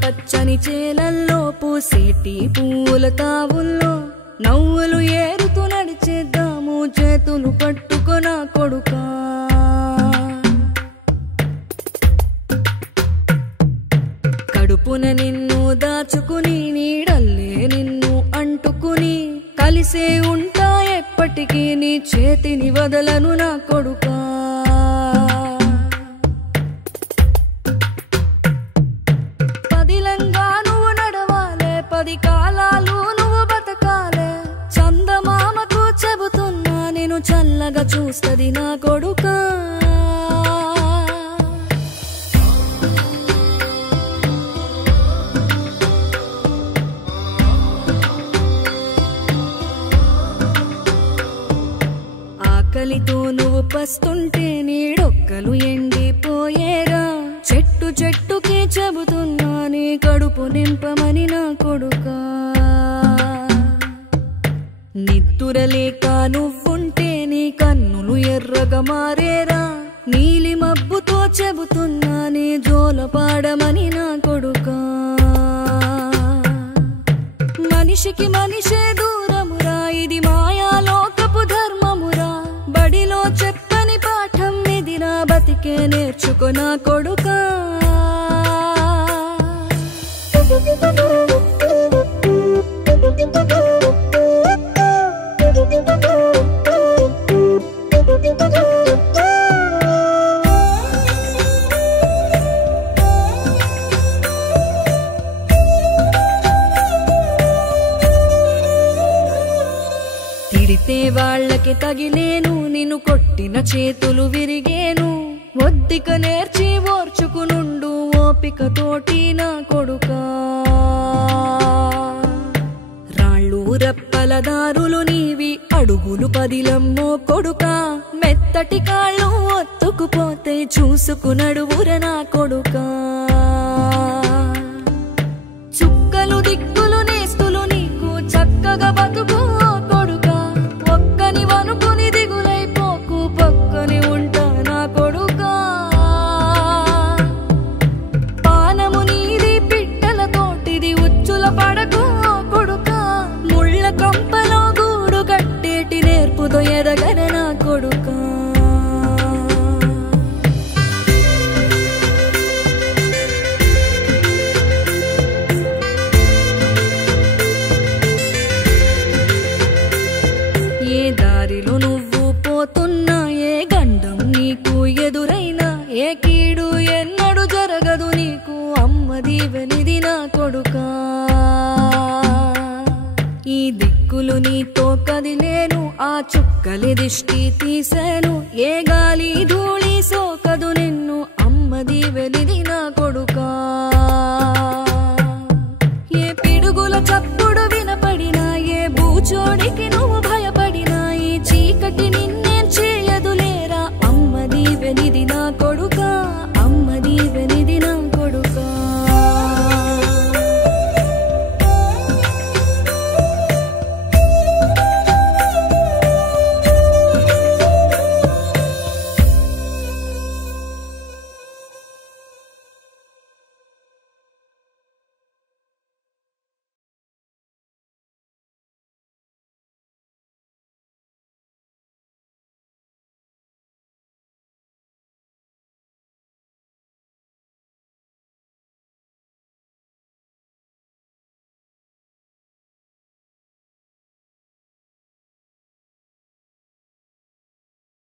పచ్చని చేలల్లో పూసేటి పూల తావుల్లో నవ్వులు ఏరుతూ నడిచేద్దాము చేతులు పట్టుకొన కొడుకా కడుపున నిన్ను దాచుకుని నీడల్లే నిన్ను అంటుకుని కలిసే ఉంటా ఎప్పటికీ నీ చేతిని వదలను నా కొడుకా పదిలంగా నువ్వు నడవాలే 10 కాలాలు నువ్వు బతకాలే చందమామకు చెబుతున్నా నేను చల్లగా చూస్తది నా కొడుకా ఆకలితో నువ్వు పస్తుంటే నీడొక్కలు ఎండిపోయేరా చెట్టు చెట్టుకే చెబుతున్నా నీ కడుపు నింపమని నా కొడుకా నిద్దురలేక నువ్వుంటే నీ కన్నులు ఎర్రగా మారేరా నీలి మబ్బుతో చెబుతున్నా నీ జోల పాడమని నా కొడుకా మనిషికి మనిషే దూరమురా ఇది మాయాలోకపు ధర్మమురా బడిలో చెప్పని పాఠం ఇదిరా బతికే నేర్చుకో నా కొడుకా తిడితే వాళ్ళకి తగిలేను నిన్ను కొట్టిన చేతులు విరిగేను ఒద్దిక నేర్చి ఓర్చుకునుండు ఓపికతోటి నా కొడుకా రాళ్ళు రెప్పల దారులు నీవి అడుగులు పదిలమ్మో కొడుకా మెత్తటి కాళ్ళు ఒత్తుకుపోతే చూసుకునడువుర నా కొడుకా చుక్కలు దిక్కులు నేస్తులు నీకు చక్కగా బతుకు కొడుకా ఒక్కని వనుకుని దిగులైపోకు పక్కని ఉంటా నా కొడుకా పానము నీది పిట్టల తోటిది ఉచ్చుల పడకు కొడుకా ముళ్ళ కంపలో గూడు కట్టేటి నేర్పుతో ఎదగన నా కొడుకా ఏ దారిలో నువ్వు పోతున్నా ఏ గండం నీకు ఎదురైనా ఏ కీడు ఎన్నడు జరగదు నీకు అమ్మ దీవెనిది నా కొడుకా ఈ దిక్కులు నీతో కదిలేను ఆ చుక్కలి దిష్టి తీసేను ఏ గాలి ధూళి సోకదు నిన్ను అమ్మ దీవెని